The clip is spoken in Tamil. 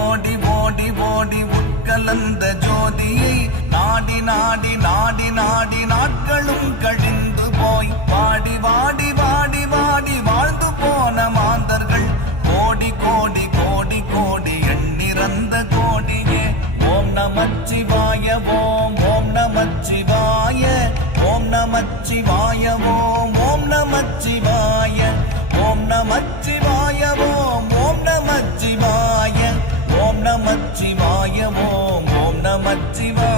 ஓடி ஓடி ஓடி உட்கலந்த ஜோதியை நாடி நாடி நாடி நாடி நாட்களும் கழிந்து போய் வாடி வாடி வாடி வாடி வாழ்ந்து போன மாந்தர்கள் கோடி கோடி கோடி கோடி எண்ணிறந்த கோடியே. ஓம் நமச்சிவாய ஓம் ஓம் நமச்சிவாய ஓம் நமச்சிவாய ஓம் ஓம் நமச்சிவாய ஓம் நமச்சிவாய ஓம் ஓம் நமச்சிவாய ஓம் நமச்சிவாய ஓம் ஓம் நமச்சிவாய.